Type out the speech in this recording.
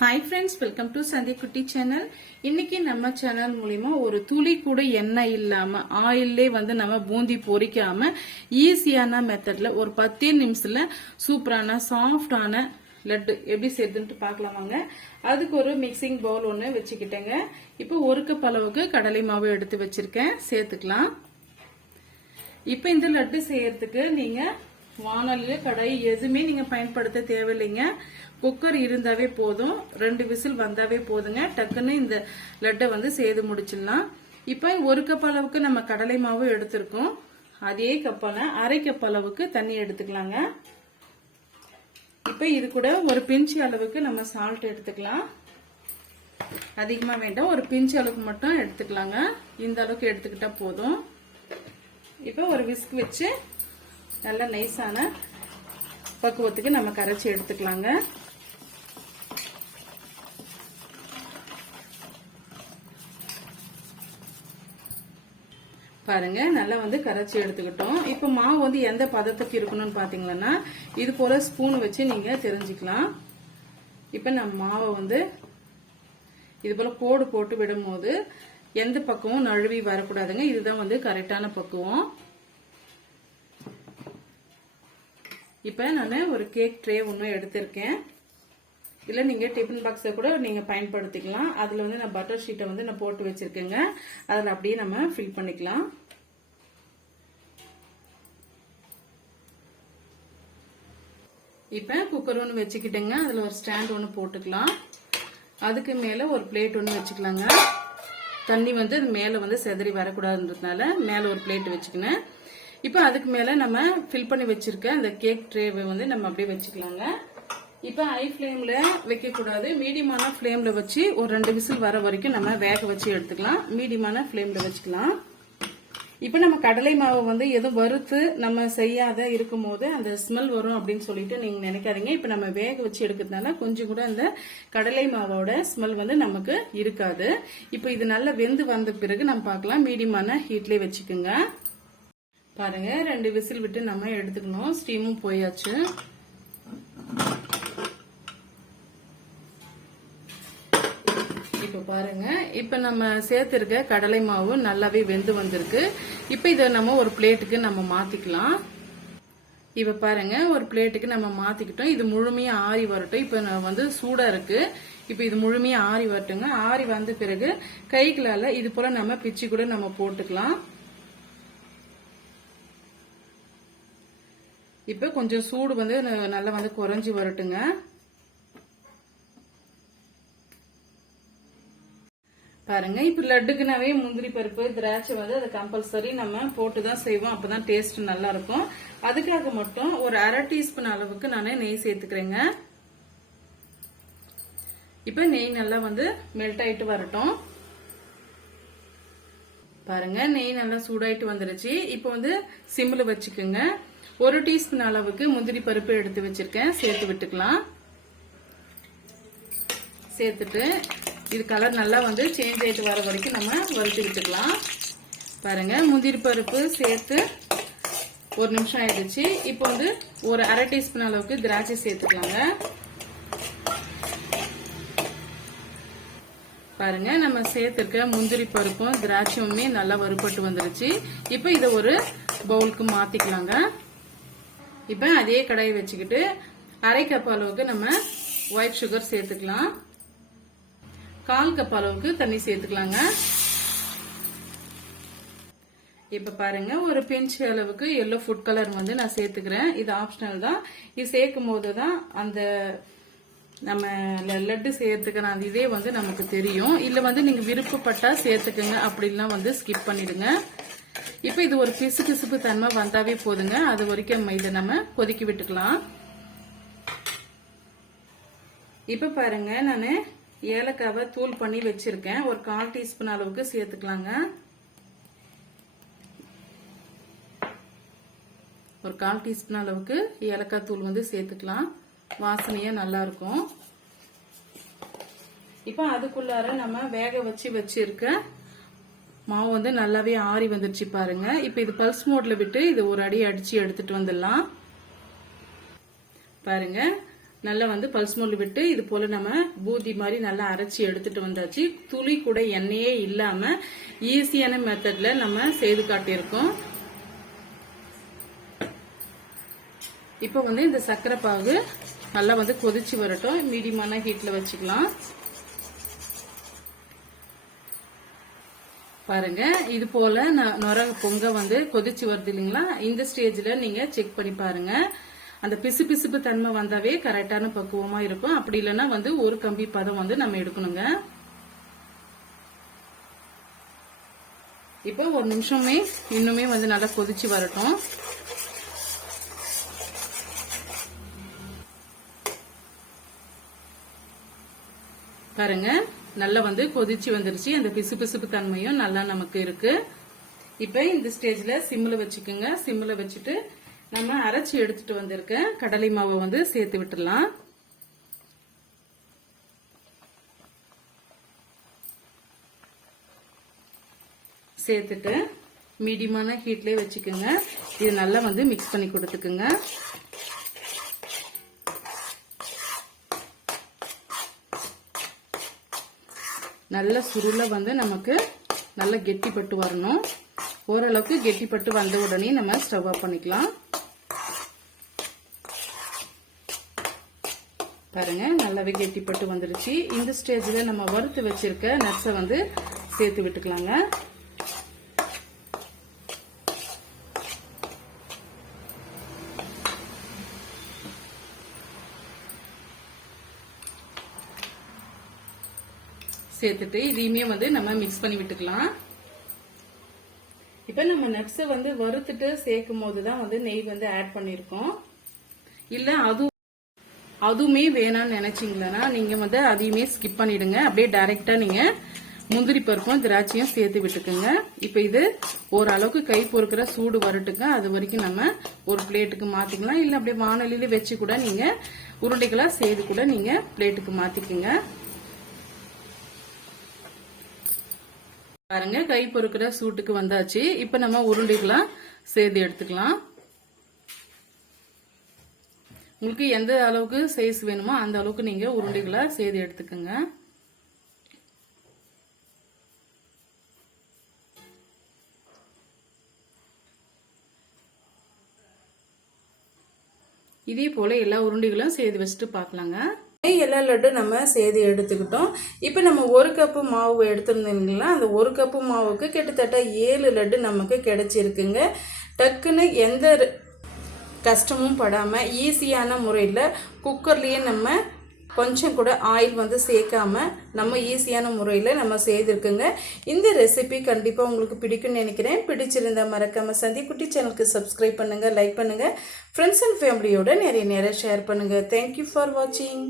Hi friends welcome to Santhikutty channel இன்னைக்கு நம்ம channel மூலிமா ஒரு துளி கூட எண்ணெய் இல்லாம ஆயிலே வந்து நம்ம பூந்தி பொறிக்காம ஈஸியான மெத்தட்ல ஒரு பத்தே நிமிஷத்துல சூப்பரான சாஃப்டான லட்டு எப்படி செய்யுதுன்ட்டு பார்க்கலாம் வாங்க. அதுக்கு ஒரு மிக்சிங் பவுல் ஒன்று வச்சுக்கிட்டேங்க. இப்போ ஒரு கப் அளவுக்கு கடலை மாவு எடுத்து வச்சிருக்கேன். சேர்த்துக்கலாம். இப்போ இந்த லட்டு செய்யறதுக்கு நீங்கள் வானொலியில கடை எதுவுமே நீங்க பயன்படுத்த தேவையில்லைங்க. குக்கர் இருந்தாவே போதும். ரெண்டு விசில் வந்தாவே போதுங்க. டக்குன்னு இந்த லட்டை வந்து செய்து முடிச்சிடலாம். இப்போ ஒரு கப் அளவுக்கு நம்ம கடலை மாவு எடுத்திருக்கோம். அதே கப்பால அரை கப் அளவுக்கு தண்ணி எடுத்துக்கலாங்க. இப்போ இது கூட ஒரு பிஞ்சு அளவுக்கு நம்ம சால்ட் எடுத்துக்கலாம். அதிகமாக வேண்டாம். ஒரு பிஞ்சு அளவுக்கு மட்டும் எடுத்துக்கலாங்க. இந்த அளவுக்கு எடுத்துக்கிட்டா போதும். இப்போ ஒரு விஸ்க் வச்சு நல்லா நைஸான பக்குவத்துக்கு நம்ம கரைச்சி எடுத்துக்கலாங்க. பாருங்க நல்லா வந்து கரைச்சி எடுத்துக்கிட்டோம். இப்போ மாவு வந்து எந்த பதத்துக்கு இருக்கணும்னு பாத்தீங்கன்னா இது போல ஸ்பூன் வச்சு நீங்க தெரிஞ்சுக்கலாம். இப்போ நம்ம மாவை வந்து இது போல கோடு போட்டு விடும் போது எந்த பக்கமும் நழுவி வரக்கூடாதுங்க. இதுதான் வந்து கரெக்டான பக்குவம். இப்போ நான் ஒரு கேக் ட்ரே ஒன்று எடுத்திருக்கேன். இல்லை நீங்கள் டிஃபன் பாக்ஸை கூட நீங்கள் பயன்படுத்திக்கலாம். அதில் வந்து நான் பட்டர் ஷீட்டை வந்து நான் போட்டு வச்சுருக்கேங்க. அதில் அப்படியே நம்ம ஃபில் பண்ணிக்கலாம். இப்போ குக்கர் ஒன்று வச்சுக்கிட்டேங்க. அதில் ஒரு ஸ்டாண்ட் ஒன்று போட்டுக்கலாம். அதுக்கு மேலே ஒரு பிளேட் ஒன்று வச்சுக்கலாங்க. தண்ணி வந்து அது மேலே வந்து செதறி வரக்கூடாதுன்றதுனால மேலே ஒரு பிளேட் வச்சுக்கினேன். இப்போ அதுக்கு மேலே நம்ம ஃபில் பண்ணி வச்சிருக்க அந்த கேக் ட்ரேவை வந்து நம்ம அப்படியே வச்சுக்கலாங்க. இப்போ ஹை ஃப்ளேமில் வைக்கக்கூடாது. மீடியமான ஃப்ளேமில் வச்சு ஒரு ரெண்டு விசில் வர வரைக்கும் நம்ம வேக வச்சு எடுத்துக்கலாம். மீடியமான ஃப்ளேமில் வச்சுக்கலாம். இப்போ நம்ம கடலை மாவு வந்து எதுவும் வறுத்து நம்ம செய்யாத இருக்கும் போது அந்த ஸ்மெல் வரும் அப்படின்னு சொல்லிட்டு நீங்கள் நினைக்காதீங்க. இப்போ நம்ம வேக வச்சு எடுக்கிறதுனால கொஞ்சம் கூட அந்த கடலை மாவோட ஸ்மெல் வந்து நமக்கு இருக்காது. இப்போ இது நல்லா வெந்து வந்த பிறகு நம்ம பார்க்கலாம். மீடியமான ஹீட்லேயே வச்சுக்கோங்க. பாருங்க ரெண்டு விசில் விட்டு நம்ம எடுத்துக்கணும். ஸ்டீமும் போயாச்சு. இப்போ பாருங்க இப்போ நம்ம சேர்த்திருக்க கடலை மாவு நல்லாவே வெந்து வந்திருக்கு. இப்போ இதை நம்ம ஒரு பிளேட்டுக்கு நம்ம மாத்திக்கலாம். இப்போ பாருங்க ஒரு பிளேட்டுக்கு நம்ம மாத்திக்கிட்டோம். இது முழுமையா ஆறி வரட்டும். இப்போ நான் வந்து சூடா இருக்கு. இப்போ இது முழுமையா ஆறி வரட்டுங்க. ஆறி வந்த பிறகு கைகளால இது போல நம்ம பிச்சு கூட நம்ம போட்டுக்கலாம். இப்போ கொஞ்சம் சூடு வந்து நல்லா வந்து குறைஞ்சி வரட்டுங்க. பாருங்க இப்ப லட்டுக்குனாவே முந்திரி பருப்பு திராட்சை வந்து அதை கம்பல்சரி நம்ம போட்டு தான் செய்வோம். அப்பதான் டேஸ்ட் நல்லா இருக்கும். அதுக்காக மட்டும் ஒரு அரை டீஸ்பூன் அளவுக்கு நான் நெய் சேர்த்துக்கிறேங்க. இப்ப நெய் நல்லா வந்து மெல்ட் ஆயிட்டு வரட்டும். பாருங்க நெய் நல்லா சூடாயிட்டு வந்துருச்சு. இப்போ வந்து சிம்ல வச்சுக்கோங்க. ஒரு டீஸ்பூன் அளவுக்கு முந்திரி பருப்பு எடுத்து வச்சிருக்கேன். சேர்த்து விட்டுக்கலாம். சேர்த்துட்டு இது கலர் நல்லா வந்து சேஞ்ச் ஆயிட்டு வர வரைக்கும் நம்ம வறுத்து விட்டுக்கலாம். பாருங்க முந்திரி பருப்பு சேர்த்து ஒரு நிமிஷம் ஆயிடுச்சு. இப்போ வந்து ஒரு அரை டீஸ்பூன் அளவுக்கு திராட்சை சேர்த்துக்கலாங்க. பாருங்க நம்ம சேர்த்துருக்க முந்திரி பருப்பும் திராட்சையுமே நல்லா வறுபட்டு வந்துருச்சு. இப்போ இதை ஒரு பவுலுக்கு மாத்திக்கலாங்க. இப்போ அதே கடாயை வச்சுக்கிட்டு அரை கப் அளவுக்கு நம்ம ஒயிட் சுகர் சேர்த்துக்கலாம். கால் கப் அளவுக்கு தண்ணி சேர்த்துக்கலாங்க. இப்போ பாருங்க ஒரு பிஞ்ச் அளவுக்கு எல்லோ ஃபுட் கலர் வந்து நான் சேர்த்துக்கிறேன். இது ஆப்ஷனல் தான். இது சேர்க்கும் போது தான் அந்த நம்ம லட்டு சேர்த்துக்கிற அந்த இதே வந்து நமக்கு தெரியும். இல்லை வந்து நீங்கள் விருப்பப்பட்டால் சேர்த்துக்கங்க. அப்படின்லாம் வந்து ஸ்கிப் பண்ணிடுங்க. இப்போ இது ஒரு பிசு பிசுப்பு தன்மை வந்தாவே போதுங்க. அது வரைக்கும் இதை நம்ம கொதிக்க விட்டுக்கலாம். இப்ப பாருங்க நான் ஏலக்காவை தூள் பண்ணி வச்சிருக்கேன். ஒரு கால் டீஸ்பூன் அளவுக்கு சேர்த்துக்கலாங்க. ஒரு கால் டீஸ்பூன் அளவுக்கு ஏலக்காய் தூள் வந்து சேர்த்துக்கலாம். வாசனையா நல்லா இருக்கும். இப்போ அதுக்குள்ளார நம்ம வேக வச்சு வச்சிருக்க மாவு வந்து நல்லாவே ஆறி வந்துருச்சு பாருங்க. இப்போ இது பல்ஸ் மோட்ல விட்டு இது ஒரு அடி அடிச்சு எடுத்துட்டு வந்துடலாம். பாருங்க. நல்லா வந்து பல்ஸ் மோட்ல விட்டு இது போல நம்ம பூந்தி மாதிரி நல்லா அரைச்சி எடுத்துட்டு வந்தாச்சு. துளி கூட எண்ணெயே இல்லாம ஈஸியான மெத்தட்ல நம்ம செய்து காட்டியிருக்கோம். இப்போ வந்து இந்த சர்க்கரை பாகு நல்லா வந்து கொதிச்சு வரட்டும். மீடியமான ஹீட்ல வச்சுக்கலாம். பாருங்க இது போல ந- நுர பொங்க வந்து கொதிச்சு வருது இல்லைங்களா? இந்த ஸ்டேஜ்ல நீங்க செக் பண்ணி பாருங்க. அந்த பிசு பிசுப்பு தன்மை வந்தாவே கரெக்டான பக்குவமா இருக்கும். அப்படி இல்லைன்னா வந்து ஒரு கம்பி பதம் வந்து நம்ம எடுக்கணுங்க. இப்போ ஒரு நிமிஷமே இன்னுமே வந்து நல்லா கொதிச்சு வரட்டும். பாருங்க. நல்லா வந்து கொதிச்சு வந்துருச்சு. அந்த பிசு பிசுப்பு தன்மையும் நல்லா நமக்கு இருக்கு. இப்போ இந்த ஸ்டேஜ்ல சிம்ல வச்சுக்கோங்க. சிம்ல வச்சுட்டு நம்ம அரைச்சி எடுத்துட்டு வந்திருக்க கடலை மாவை வந்து சேர்த்து விட்டுடலாம். சேர்த்துட்டு மீடியமான ஹீட்லேயே வச்சுக்கோங்க. இது நல்லா வந்து மிக்ஸ் பண்ணி கொடுத்துக்குங்க. நல்ல சுருள வந்து நமக்கு நல்ல கெட்டிப்பட்டு வரணும். ஓரளவுக்கு கெட்டிப்பட்டு வந்த உடனே நம்ம ஸ்டவ் ஆஃப் பண்ணிக்கலாம். பாருங்க நல்லாவே கெட்டிப்பட்டு வந்துருச்சு இந்த ஸ்டேஜில் நம்ம வறுத்து வச்சிருக்க நட்ஸை வந்து சேர்த்து விட்டுக்கலாங்க. சேர்த்துட்டு இதையுமே வந்து நம்ம மிக்ஸ் பண்ணி விட்டுக்கலாம். இப்போ நம்ம நட்ஸை வந்து வறுத்துட்டு சேர்க்கும் போது தான் வந்து நெய் வந்து ஆட் பண்ணியிருக்கோம் இல்லை அது அதுவுமே வேணாம்னு நினைச்சீங்களா நீங்க வந்து அதையுமே ஸ்கிப் பண்ணிடுங்க. அப்படியே டைரக்டா நீங்க முந்திரி பருப்பும் திராட்சையும் சேர்த்து விட்டுக்குங்க. இப்போ இது ஓரளவுக்கு கை பொறுக்கிற சூடு வரட்டுங்க. அது வரைக்கும் நம்ம ஒரு பிளேட்டுக்கு மாத்திக்கலாம். இல்லை அப்படியே வானொலியில வச்சு கூட நீங்க உருண்டைகளா செய்து கூட நீங்க பிளேட்டுக்கு மாத்திக்குங்க. பாருங்க கை பொறுக்கிற சூட்டுக்கு வந்தாச்சு. இப்போ நம்ம உருண்டைகளா சேர்த்து எடுத்துக்கலாம். உங்களுக்கு எந்த அளவுக்கு சைஸ் வேணுமோ அந்த அளவுக்கு நீங்க உருண்டைகளை சேர்த்து எடுத்துக்கோங்க. இதே போல எல்லா உருண்டைகளும் சேர்த்து வச்சுட்டு பார்க்கலாங்க. எல்லா லட்டும் நம்ம சேர்த்து எடுத்துக்கிட்டோம். இப்போ நம்ம ஒரு கப்பு மாவு எடுத்திருந்தீங்களா அந்த ஒரு கப்பு மாவுக்கு கிட்டத்தட்ட ஏழு லட்டு நமக்கு கிடச்சிருக்குங்க. டக்குன்னு எந்த கஷ்டமும் படாமல் ஈஸியான முறையில் குக்கர்லேயே நம்ம கொஞ்சம் கூட ஆயில் வந்து சேர்க்காம நம்ம ஈஸியான முறையில் நம்ம செய்திருக்குங்க இந்த ரெசிபி கண்டிப்பாக உங்களுக்கு பிடிக்கும்னு நினைக்கிறேன். பிடிச்சிருந்தா மறக்காமல் சந்திக்குட்டி சேனலுக்கு சப்ஸ்கிரைப் பண்ணுங்கள் லைக் பண்ணுங்கள் ஃப்ரெண்ட்ஸ் அண்ட் ஃபேமிலியோட நிறைய நேரம் ஷேர் பண்ணுங்கள் தேங்க்யூ ஃபார் வாட்சிங்